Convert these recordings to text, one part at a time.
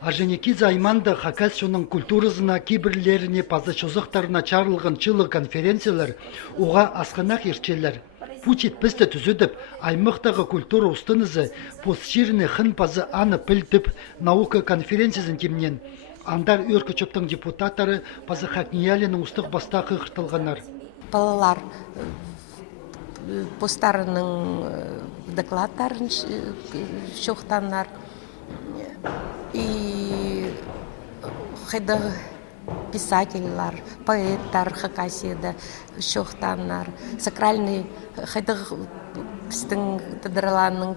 Аженеки займанда Хакасияның культурасына киберлеріне пазы чозықтарына чарылған чылы конференциялар уға асқанақ ерчелер. Пучит пісті түзідіп, аймақтағы культура ұстынызы постширіне хын пазы аны пілтіп наука конференциясын темнен. Андар өркі чөптің депутаттары пазы хакниялінің ұстық бастақы қыртылғанар. Балалар постарының докладтарын шоқтанар. И хайды писательлар, поэттар Хакасияда шоқтанар. Сакральный хайды біздің тыдыраланың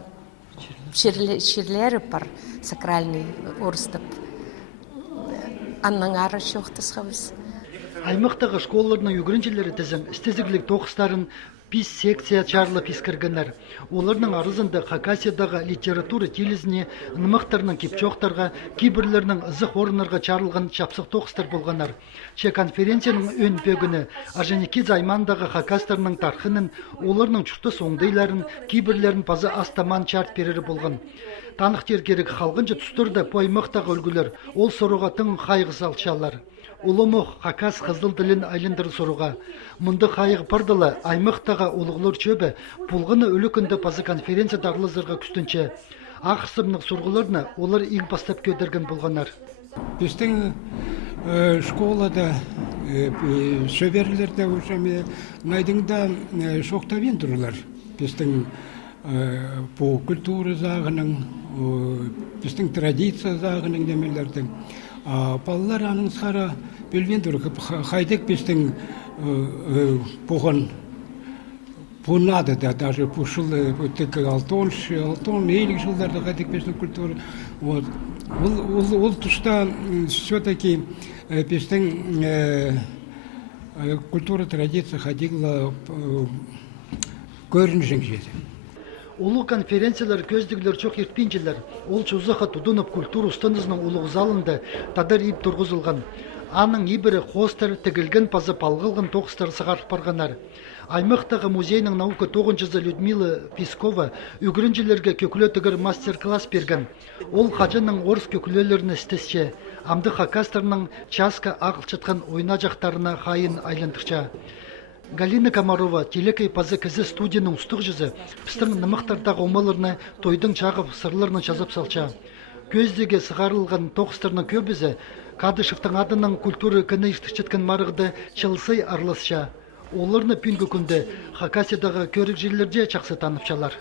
шерлері бар, сакральный орыстып. Анның ары шоқтысқабыз. Аймақтағы школаларының үгірінчелері тізім, істезіглік тоқыстарын пис секция чарлы пискіргінер. Оларның арызында Хакасиядағы литература телізіне, нымықтарының кепчоқтарға, киберлерінің ызық орынарға чарлыған чапсық тоқыстар болғанар. Че конференцияның өн бөгіні, Аженеки займандағы Хакастарының тархынын, оларның чүрті соңдайларын, киберлерін пазы астаман чарт берері болған. Танықтер керек қалғыншы тұстырда поймақтағы үлгілер, ол соруға тың қайғы салчалар. Улымық Хакас қызыл ділін айлындыры соруға. Мұнды қайғы пардылы аймақтаға олығылыр чөбі, пұлғыны өлі күнді пазы конференция дағылызырға күстінші. Ақсымның сұрғыларына олар ең бастап көдерген болғанар. Біздің школада шөберлерді өшеме найдыңда шоқтавен тұрылар. Біздің по культура жағының, біздің традиция жағының демелердің. Балалар аның сара бөлген тұрып, қайдек біздің бұғын бұнады да, даже бұшыл алтон, елік жылдарда қайдек біздің культура. Ол тұшта все-таки біздің культура традиция қайдекла көрінжің жеді. Улы конференциялар көздігілер чоқ ертпенчелер. Ол чузыға тудынып культура ұстанызының улығы залында тадар еп тұрғызылған. Аның ебірі қостар тігілген пазы палғылған тоқыстар сығарып барғанар. Аймақтағы музейнің наука 9-жызы Людмила Пескова үгірінжелерге көкілі түгір мастер-класс берген. Ол қажының орыс көкілелеріні істесше, амды Хакастарының часка ағылчатқан ойна жақтарына қайын айландықша. Галина Комарова телекай пазы кізі студияның ұстық жүзі пістің нымықтардағы омаларына тойдың чағып сырларына жазып салча. Көздеге сығарылған тоқыстарының көбізі Кадышевтың адының культуры күні іштікчеткен марығды чылсый арлысша. Оларны пүнгі күнді Хакасиядағы көрік жерлерде чақсы танып чалар.